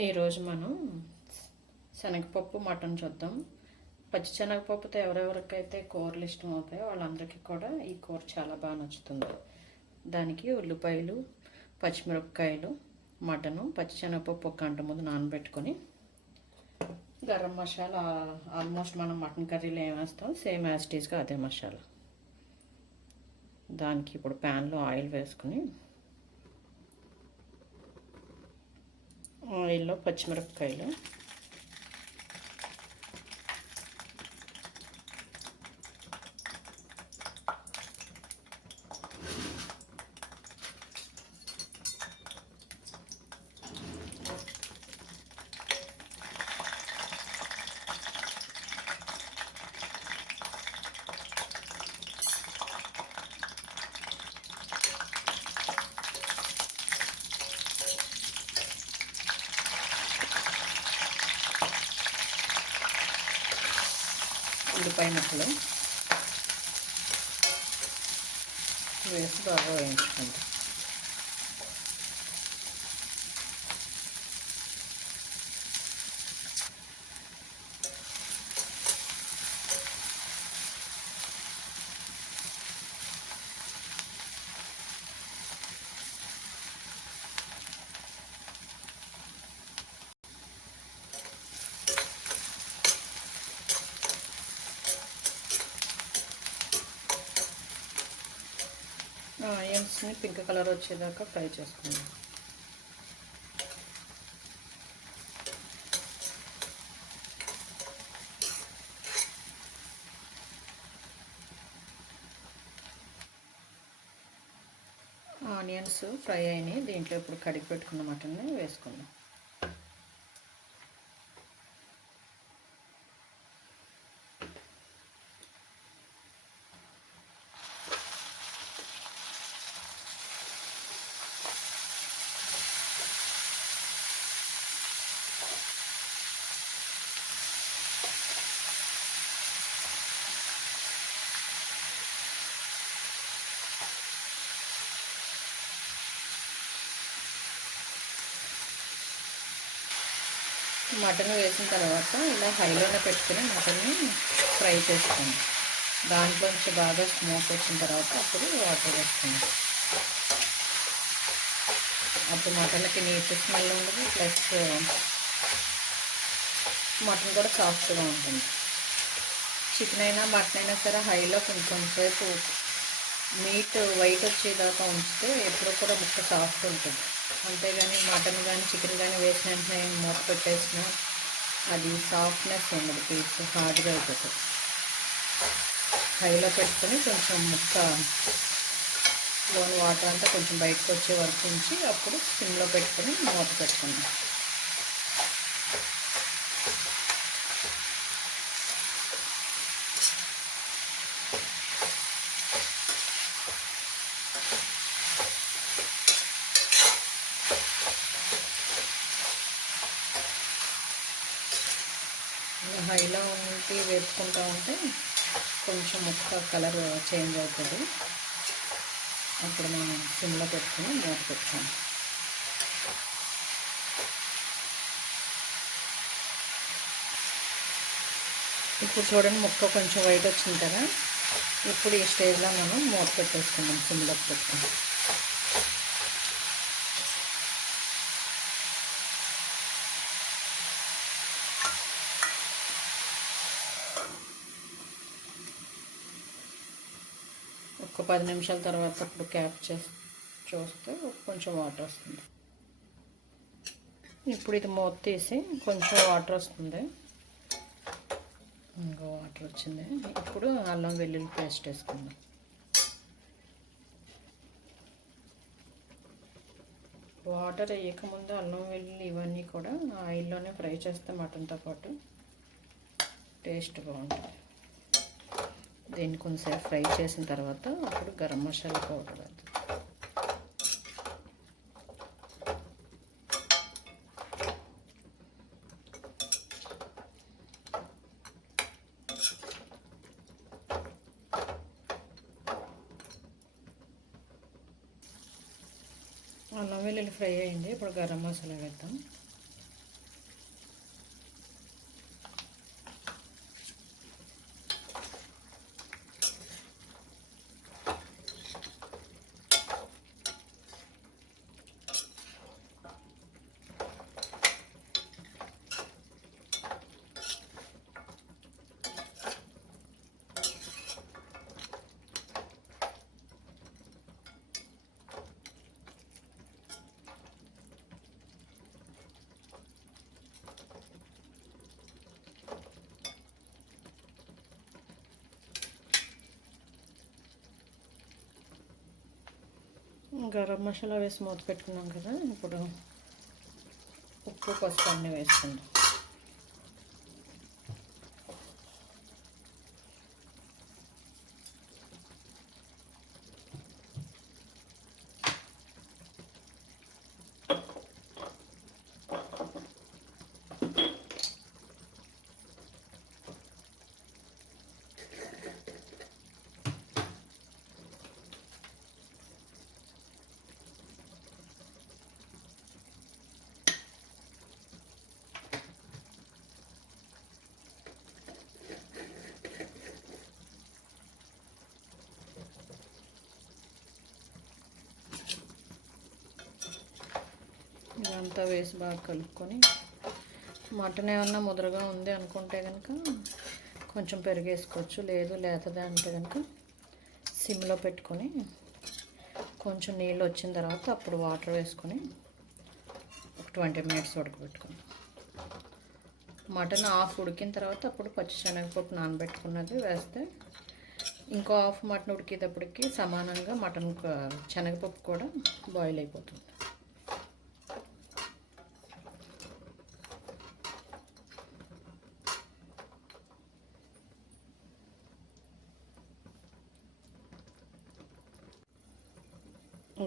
ఈరోజు మనం శనగపప్పు మటన్ చూద్దాం. పచ్చి శనగపప్పుతో ఎవరెవరికైతే కూరలు ఇష్టం అవుతాయో వాళ్ళందరికీ కూడా ఈ కూర చాలా బాగా నచ్చుతుంది. దానికి ఉల్లిపాయలు, పచ్చిమిరపకాయలు, మటను, పచ్చి శనగపప్పు ఒక గంట ముందు నానబెట్టుకొని, గరం మసాలా ఆల్మోస్ట్ మనం మటన్ కర్రీలో ఏం వేస్తాం సేమ్ యాజ్ ఇట్ ఈస్గా అదే మసాలా. దానికి ఇప్పుడు ప్యాన్లో ఆయిల్ వేసుకుని, ఆయిల్లో పచ్చిమిరపకాయలు, ఉల్లిపాయ ముక్కలు వేసి బాగా వేయించుకుంటాం. ఆనియన్స్ని పింక్ కలర్ వచ్చేదాకా ఫ్రై చేసుకుందాం. ఆనియన్స్ ఫ్రై అయినాయి. దీంట్లో ఇప్పుడు కడిగి పెట్టుకున్న మటన్ని వేసుకుందాం. మటన్ వేసిన తర్వాత ఇలా హైలోనే పెట్టుకుని మటన్ని ఫ్రై చేసుకోండి. దాంట్లోంచి బాగా స్మోక్ వచ్చిన తర్వాత అప్పుడు వాటర్ వేసుకోండి. అప్పుడు మటన్కి నీచు స్మెల్ ఉండదు, ప్లస్ మటన్ కూడా సాఫ్ట్గా ఉంటుంది. చికెన్ అయినా మటన్ అయినా సరే హైలో కొంచెం సేపు మీట్ వైట్ వచ్చేదాకా ఉంచితే ఎప్పుడు కూడా ముక్క సాఫ్ట్ ఉంటుంది. అంతేగాని మటన్ కానీ చికెన్ కానీ వేసిన వెంటనే మూత పెట్టేసిన అది సాఫ్ట్నెస్ ఉండదు, పీస్ హార్డ్గా అయిపోతుంది. హైలో పెట్టుకొని కొంచెం ముక్క లోని వాటర్ అంతా కొంచెం బయటకు వచ్చే వరకు ఉంచి అప్పుడు సిమ్లో పెట్టుకొని మూత పెట్టుకున్నాం. హైలో ఉండి వేసుకుంటూ ఉంటే కొంచెం ముక్క కలర్ చేంజ్ అవుతుంది. అప్పుడు మనం సిమ్లో పెట్టుకుని మూత పెట్టుకోండి. ఇప్పుడు చూడండి ముక్క కొంచెం వైట్ వచ్చింది కదా. ఇప్పుడు ఈ స్టేజ్లో మనం మూత పెట్టేసుకుందాం, సిమ్లోకి పెట్టుకుని. ఒక 10 నిమిషాల తర్వాత అప్పుడు క్యాప్ చేసి చూస్తే కొంచెం వాటర్ వస్తుంది. ఇప్పుడు ఇది మూత తీసి కొంచెం వాటర్ వస్తుంది. ఇంకా వాటర్ వచ్చింది. ఇప్పుడు అల్లం వెల్లుల్లి పేస్ట్ వేసుకుందాం. వాటర్ వేయకముందు అల్లం వెల్లుల్లి ఇవన్నీ కూడా ఆయిల్లోనే ఫ్రై చేస్తే మటన్తో పాటు టేస్ట్ బాగుంటుంది. దీన్ని కొంచెం ఫ్రై చేసిన తర్వాత అప్పుడు గరం మసాలా పౌడర్ వేద్దాం. అల్లం వెల్లుల్లి ఫ్రై అయింది. ఇప్పుడు గరం మసాలా వేద్దాం. గరం మసాలా వేసి మూత పెట్టుకున్నాం కదా, ఇప్పుడు ఉప్పు పసుపు అన్నీ వేసుకుందాం. ఇదంతా వేసి బాగా కలుపుకొని, మటన్ ఏమన్నా ముదరగా ఉంది అనుకుంటే కనుక కొంచెం పెరిగేసుకోవచ్చు, లేదు లేతదే అంటే కనుక సిమ్లో పెట్టుకొని కొంచెం నీళ్ళు వచ్చిన తర్వాత అప్పుడు వాటర్ వేసుకొని ఒక 20 మినిట్స్ ఉడకబెట్టుకుని, మటన్ హాఫ్ ఉడికిన తర్వాత అప్పుడు పచ్చిశనగపప్పు నానబెట్టుకున్నది వేస్తే ఇంకో హాఫ్ మటన్ ఉడికేటప్పటికి సమానంగా మటన్ శనగపప్పు కూడా బాయిల్ అయిపోతుంది.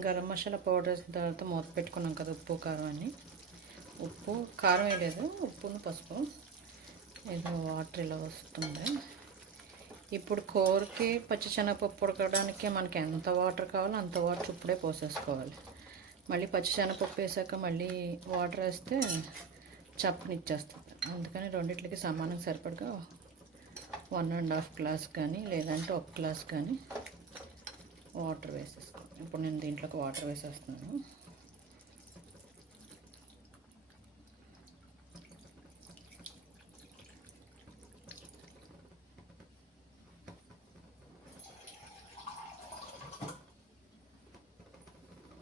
గరం మసాలా పౌడర్ వేసిన తర్వాత మూత పెట్టుకున్నాం కదా, ఉప్పు కారం అని. ఉప్పు కారం వేయలేదు, ఉప్పును పసుపు, ఏదో వాటర్ ఇలా వస్తుంది. ఇప్పుడు కూరకి పచ్చిశనగపప్పు ఉడకడానికి మనకి ఎంత వాటర్ కావాలో అంత వాటర్ ఇప్పుడే పోసేసుకోవాలి. మళ్ళీ పచ్చిశనగపప్పు వేసాక మళ్ళీ వాటర్ వేస్తే చప్పనిచ్చేస్తుంది. అందుకని రెండిట్లకి సమానం సరిపడగా 1.5 గ్లాస్ కానీ లేదంటే 1 గ్లాస్ కానీ వాటర్ వేసేస్తాను. ఇప్పుడు నేను దీంట్లోకి వాటర్ వేసేస్తున్నాను.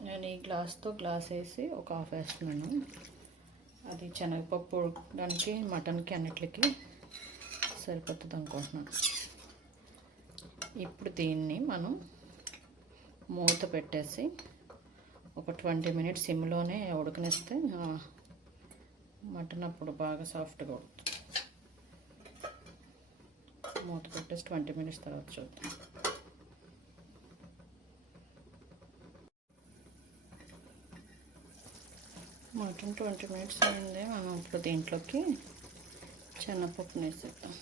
నేను ఈ గ్లాస్తో గ్లాస్ వేసి ఒక హాఫ్ వేస్తున్నాను. అది శనగపప్పు ఉడకడానికి మటన్కి అన్నిటికి సరిపోతుంది అనుకుంటున్నాను. ఇప్పుడు దీన్ని మనం మూత పెట్టేసి ఒక 20 మినిట్స్ సిమ్లోనే ఉడకనిస్తే మటన్ అప్పుడు బాగా సాఫ్ట్గా ఉడుకుతుంది. మూత పెట్టేసి 20 మినిట్స్ తర్వాత చూద్దాం. మటన్ 20 మినిట్స్ అయింది. మనం ఇప్పుడు దీంట్లోకి శనగపప్పుని వేసేద్దాం.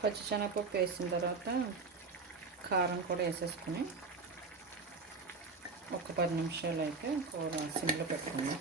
పచ్చిశనగపప్పు వేసిన తర్వాత కారం కూడా వేసేసుకుని ఒక 10 నిమిషాలు అయితే కూర సిమ్లో పెట్టుకుందాం.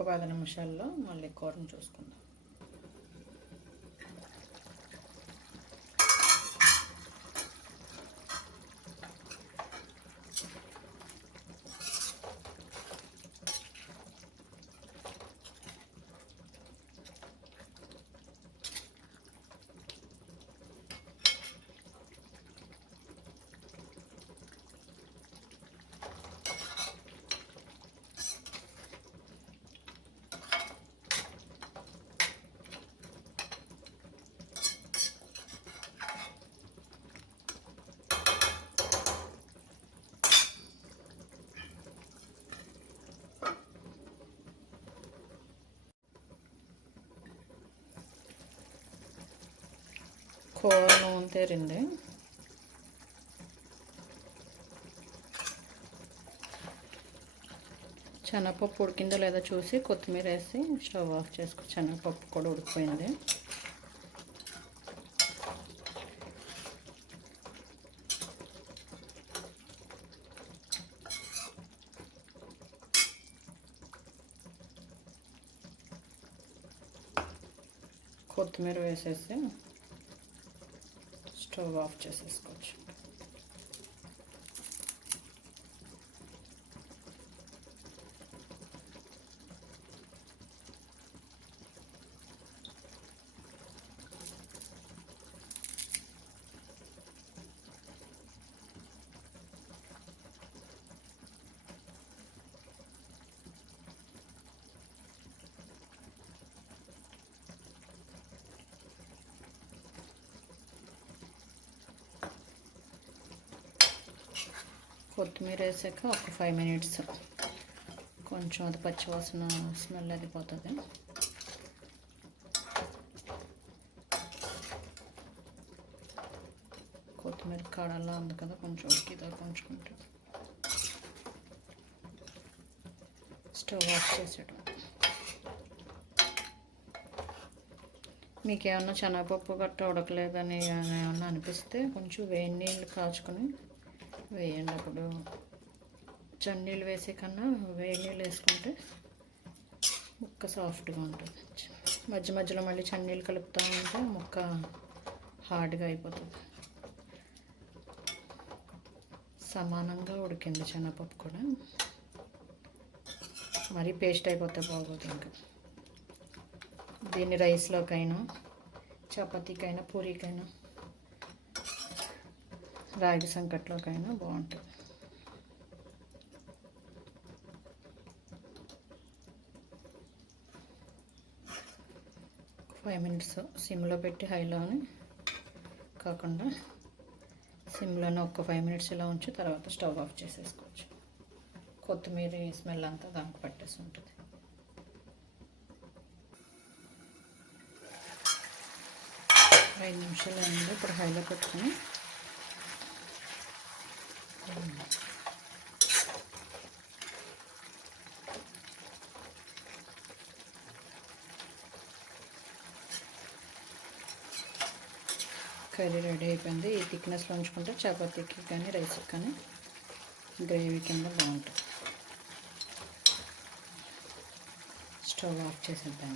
ఒక 10 నిమిషాల్లో మళ్ళీ కూరను చూసుకుందాం. కూర నూనె తేరింది. శనగపప్పు ఉడికిందో లేదో చూసి కొత్తిమీర వేసి స్టవ్ ఆఫ్ చేసుకో. శనగపప్పు కూడా ఉడికిపోయింది. కొత్తిమీర వేసేసి స్టవ్ ఆఫ్ చేసేసుకోవచ్చు. కొత్తిమీర వేసాక ఒక 5 minutes కొంచెం అది పచ్చివాసన స్మెల్ అది పోతుంది. కొత్తిమీర కాడల్లా ఉంది కదా, కొంచెం ఉడికిదాకా ఉంచుకుంటే స్టవ్ ఆఫ్ చేసేయడం. మీకు ఏమన్నా శనగపప్పు గట్ట ఉడకలేదని ఏమన్నా అనిపిస్తే కొంచెం వేడి నీళ్ళు కాచుకొని వేయండి. అప్పుడు చన్నీళ్ళు వేసే కన్నా వేడి నీళ్ళు వేసుకుంటే ముక్క సాఫ్ట్గా ఉంటుంది. మధ్య మధ్యలో మళ్ళీ చన్నీళ్ళు కలుపుతూ ఉంటే ముక్క హార్డ్గా అయిపోతుంది. సమానంగా ఉడికింది శనగపప్పు కూడా. మరీ పేస్ట్ అయిపోతే బాగోదు. ఇంకా దీన్ని రైస్లోకైనా, చపాతీకైనా, పూరీకైనా, రాగి సంకట్లోకైనా బాగుంటుంది. ఒక 5 minutes సిమ్లో పెట్టి, హైలోని కాకుండా సిమ్లోనే ఒక 5 minutes ఇలా ఉంచి తర్వాత స్టవ్ ఆఫ్ చేసేసుకోవచ్చు. కొత్తిమీర స్మెల్ అంతా దానికి పట్టేసి ఉంటుంది. ఒక 5 నిమిషాలు అయింది. ఇప్పుడు హైలో పెట్టుకుని కర్రీ రెడీ అయిపోయింది. ఈ థిక్నెస్లో ఉంచుకుంటే చపాతీకి కానీ రైస్కి కానీ గ్రేవీ కింద బాగుంటుంది. స్టవ్ ఆఫ్ చేసేద్దాం.